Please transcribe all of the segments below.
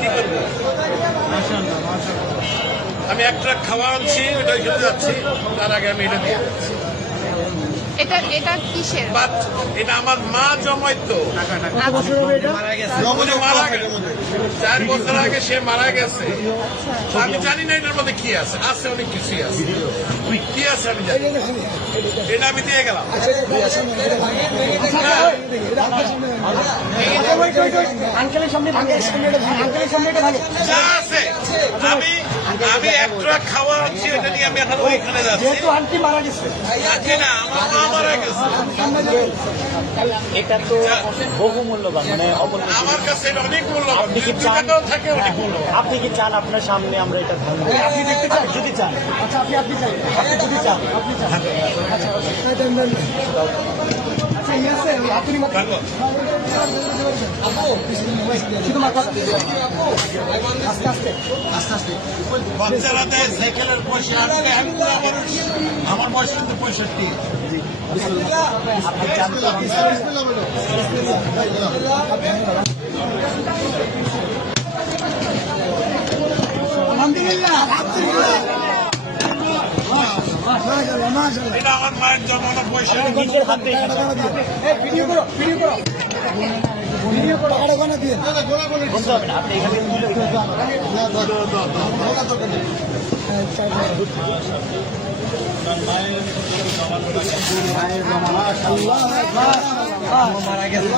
কি করবো? আমি এক ট্রাক খাওয়া আনছি, ওটা খেতে যাচ্ছি, তার আগে আমি এটা দিয়ে যাচ্ছি। এটা কিসের? এটা আমার মা জমাইতো, মারা গেছে 4 বছর আগে, সে মারা গেছে। আমি জানি না এটার মধ্যে কি আছে, আছে অনেক কিছুই আছে, কি আছে আমি জানি। এটা আমি দিয়ে গেলাম। যা আছে আমি এক ট্রাক খাওয়া আনছি, এটা নিয়ে আমি এখন ওইখানে যাচ্ছি। না, আমার মা মারা গেছে। এটা তো বহু মূল্যবান, মানে আমার কাছে এটা অনেক মূল্যবান, টাকাও থাকে অনেক মূল্যবান। আপনি কি চান আপনার সামনে আমরা এটা ভাঙবো? আপনি দেখতে চান? যদি চান, আচ্ছা আপনি চান, আপনি যদি চান, আপনি চান, বাচ্চারা দেয় সাইকেলের পয়সা, আমার বয়স কিন্তু 65। আপনি চান তো আপনি এটা আমার মায়ের জন্মানো পয়সা। নিজের হাতে বলতে হবে না, আপনি এখানে মারা গেছে।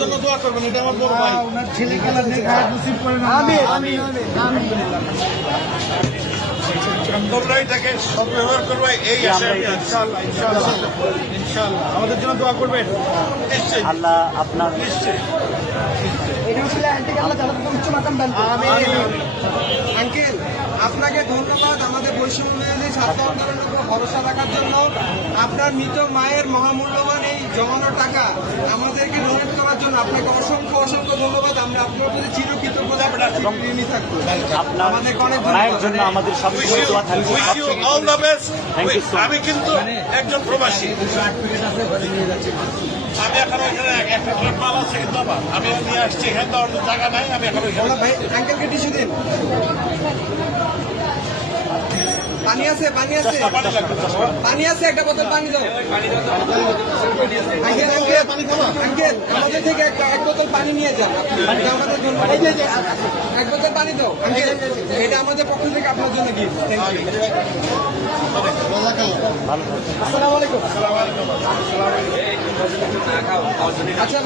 জন্য দোয়া করবেন, এটা আমার বড় ভাই। তোমরা এটাকে সদ্ব্যবহার করবে, এই আশায় আমি আছি। ইনশাআল্লাহ আমাদের জন্য দোয়া করবেন। নিশ্চয়ই আল্লাহ আপনার নিশ্চয়ই। আঙ্কেল, আপনাকে ধন্যবাদ আমাদের বৈষম্য বিরোধী ছাত্র আন্দোলনের উপর ভরসা রাখার জন্য। আপনার মৃত মায়ের মহামূল্যবান এই জমানো টাকা আমাদেরকে ডোনেট করার জন্য আপনাকে অসংখ্য অসংখ্য ধন্যবাদ। আমরা আপনার প্রতি চিরকৃতজ্ঞতা ঋণী থাকবো। আপনার আমাদেরকে অনেক মায়ের জন্য আমাদের সবসময় দোয়া থাকবে। Wish you all the best. Thank you so much. আমি কিন্তু একজন প্রবাসী, আমি এখন ওইখানে একটা ট্রাক মাল আছে কিন্তু আমার, আমি নিয়ে আসছি, এখানে তো অন্য জায়গা নাই, আমি এখন ওইখানে। ভাই আঙ্কেলকে টিস্যু দিন। পানি আছে, পানি আছে, পানি লাগবে তো। পানি আছে, একটা বোতল পানি দাও। আঙ্কেল আঙ্কেল আমাদের থেকে এক বোতল পানি নিয়ে যান। এটা আমাদের জন্য এক বোতল পানি দাও আঙ্কেল, এটা আমাদের পক্ষ থেকে আপনার জন্য গিফট। Thank you. আসসালামু আলাইকুম। আচ্ছা।